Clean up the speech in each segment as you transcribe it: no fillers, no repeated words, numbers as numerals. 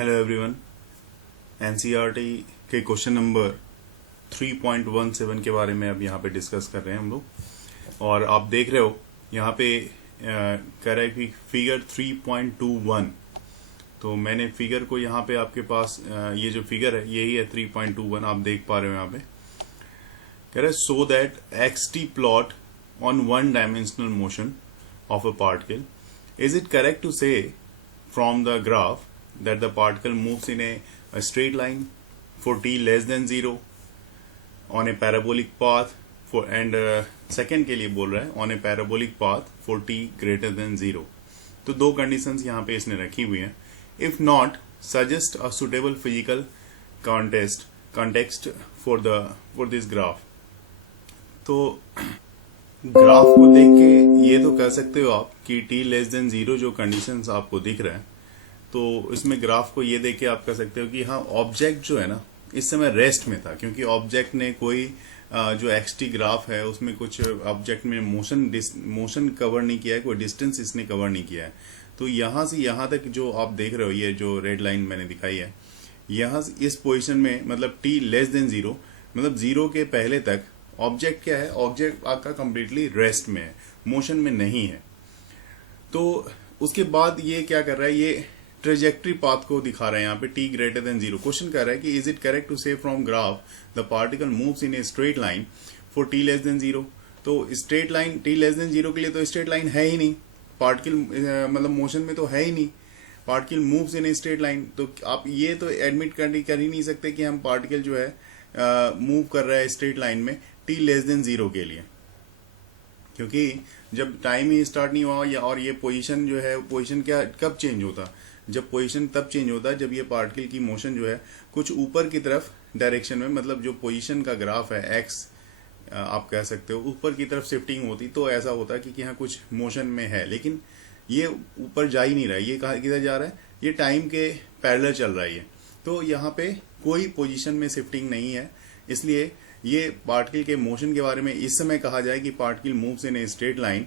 Hello everyone. NCERT के question number 3.17 के बारे में अब यहाँ पे डिस्कस कर रहे हैं हम लोग। और आप देख रहे हो यहाँ पे कह रहा है कि फिगर 3.21। तो मैंने फिगर को यहाँ पे आपके पास ये जो फिगर है यही है 3.21, आप देख पा रहे हो। यहाँ पे कह रहा है so that xt plot on one dimensional motion of a particle, is it correct to say from the graph that the particle moves in a straight line for t less than 0 on a parabolic path for and second के लिए बोल रहा है on a parabolic path for t greater than 0। तो दो conditions यहाँ पे इसने रखी हुई हैं। if not suggest a suitable physical context for this graph। तो ग्राफ को देख के ये तो कह सकते हो आप कि t लेस देन 0 जो कंडीशंस आपको दिख रहा है, तो इसमें ग्राफ को ये देख के आप कह सकते हो कि हाँ ऑब्जेक्ट जो है ना इस समय रेस्ट में था, क्योंकि ऑब्जेक्ट ने कोई जो एक्सटी ग्राफ है उसमें कुछ ऑब्जेक्ट में मोशन कवर नहीं किया है, कोई डिस्टेंस इसने कवर नहीं किया है। तो यहां से यहां तक जो आप देख रहे हो, ये जो रेड लाइन मैंने दिखाई है, यहां से इस पोजिशन में मतलब t लेस देन 0 मतलब 0 के पहले तक ऑब्जेक्ट क्या है, ऑब्जेक्ट आपका कंप्लीटली रेस्ट में है, मोशन में नहीं है। तो उसके बाद ये क्या कर रहा है, ये ट्रेजेक्ट्री पाथ को दिखा रहा है यहाँ पे t ग्रेटर देन 0। क्वेश्चन कर रहा है कि इज इट करेक्ट टू से from graph the particle moves in a straight line for t less than 0। तो straight line t less than 0 के लिए तो स्ट्रेट लाइन है ही नहीं, पार्टिकल मतलब मोशन में तो है ही नहीं, particle moves in a straight line. तो आप ये तो एडमिट कर ही नहीं सकते कि हम पार्टिकल जो है मूव कर रहा है स्ट्रेट लाइन में t लेस देन 0 के लिए, क्योंकि जब टाइम ही स्टार्ट नहीं हुआ और ये पोजीशन जो है, पोजीशन क्या कब चेंज होता, जब पोजीशन तब चेंज होता है जब ये पार्टिकल की मोशन जो है कुछ ऊपर की तरफ डायरेक्शन में, मतलब जो पोजीशन का ग्राफ है एक्स आप कह सकते हो, ऊपर की तरफ शिफ्टिंग होती, तो ऐसा होता है कि यहाँ कुछ मोशन में है, लेकिन ये ऊपर जा ही नहीं रहा है, ये किधर जा रहा है, ये टाइम के पैरेलल चल रहा है ये। तो यहाँ पे कोई पोजीशन में शिफ्टिंग नहीं है, इसलिए ये पार्टिकल के मोशन के बारे में इस समय कहा जाए कि particle moves in a straight line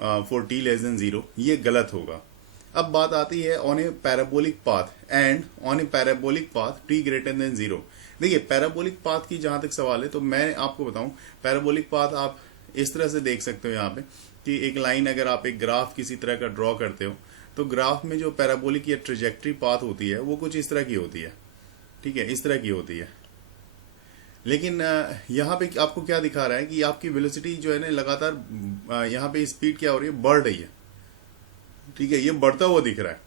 for t less than 0, ये गलत होगा। अब बात आती है on A parabolic path and on A parabolic path t greater than 0। देखिए पैराबोलिक पाथ की जहां तक सवाल है, तो मैं आपको बताऊं पैराबोलिक पाथ आप इस तरह से देख सकते हो यहाँ पे कि एक लाइन, अगर आप एक ग्राफ किसी तरह का ड्रॉ करते हो तो ग्राफ में जो पैराबोलिक या ट्रेजेक्ट्री पाथ होती है वो कुछ इस तरह की होती है, ठीक है, इस तरह की होती है। लेकिन यहाँ पे आपको क्या दिखा रहा है कि आपकी वेलोसिटी जो है ना लगातार यहाँ पे स्पीड क्या हो रही है, बढ़ रही है, ठीक है, ये बढ़ता हुआ दिख रहा है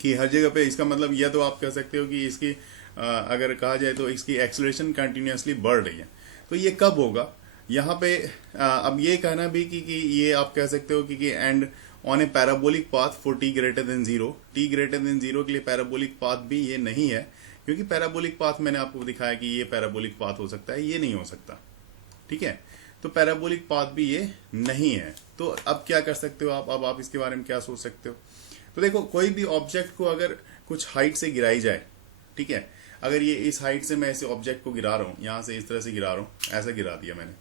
कि हर जगह पे। इसका मतलब यह तो आप कह सकते हो कि इसकी अगर कहा जाए तो इसकी एक्सेलरेशन कंटिन्यूसली बढ़ रही है। तो ये कब होगा यहाँ पे अब ये कहना भी कि ये आप कह सकते हो कि and on A parabolic path for t greater than 0, t greater than 0 के लिए पैराबोलिक पाथ भी ये नहीं है, क्योंकि पैराबोलिक पाथ मैंने आपको दिखाया कि ये पैराबोलिक पाथ हो सकता है, ये नहीं हो सकता, ठीक है। तो पैराबोलिक पाथ भी ये नहीं है। तो अब क्या कर सकते हो आप इसके बारे में क्या सोच सकते हो। तो देखो कोई भी ऑब्जेक्ट को अगर कुछ हाइट से गिराई जाए, ठीक है, अगर ये इस हाइट से मैं ऐसे ऑब्जेक्ट को गिरा रहा हूं, यहां से इस तरह से गिरा रहा हूं, ऐसा गिरा दिया मैंने,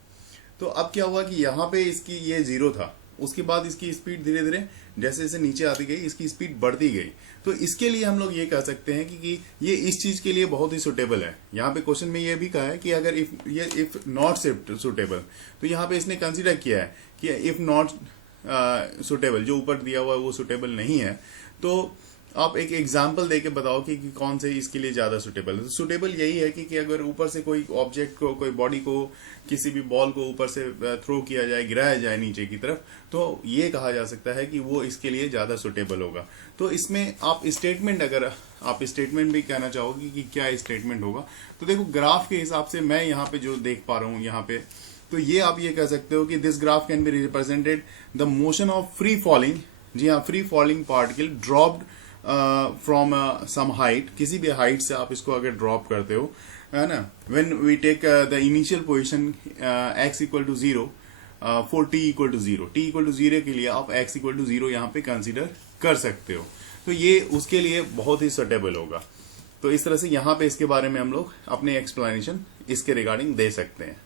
तो अब क्या हुआ कि यहाँ पे इसकी ये 0 था, उसके बाद इसकी स्पीड धीरे धीरे जैसे जैसे नीचे आती गई इसकी स्पीड बढ़ती गई। तो इसके लिए हम लोग ये कह सकते हैं कि ये इस चीज के लिए बहुत ही सुटेबल है। यहाँ पे क्वेश्चन में ये भी कहा है कि अगर इफ नॉट सुटेबल, तो यहाँ पे इसने कंसीडर किया है कि इफ नॉट सुटेबल, जो ऊपर दिया हुआ है वो सुटेबल नहीं है। तो आप एक एग्जाम्पल देके बताओ कि कौन से इसके लिए ज्यादा सुटेबल है। तो सुटेबल यही है कि अगर ऊपर से कोई ऑब्जेक्ट को, कोई बॉडी को, किसी भी बॉल को ऊपर से थ्रो किया जाए, गिराया जाए नीचे की तरफ, तो ये कहा जा सकता है कि वो इसके लिए ज्यादा सुटेबल होगा। तो इसमें आप स्टेटमेंट, अगर आप स्टेटमेंट भी कहना चाहोगे कि क्या स्टेटमेंट होगा, तो देखो ग्राफ के हिसाब से मैं यहाँ पे जो देख पा रहा हूँ यहाँ पे, तो ये आप ये कह सकते हो कि this graph can be represented the motion of free falling, जी हाँ, free falling particle dropped from some height, किसी भी हाइट से आप इसको अगर ड्रॉप करते हो, है ना, when we take the initial position x equal to 0 for t equal to 0, t equal to 0 के लिए आप x इक्वल टू 0 यहाँ पे कंसीडर कर सकते हो। तो ये उसके लिए बहुत ही सुटेबल होगा। तो इस तरह से यहाँ पे इसके बारे में हम लोग अपने एक्सप्लेनेशन इसके रिगार्डिंग दे सकते हैं।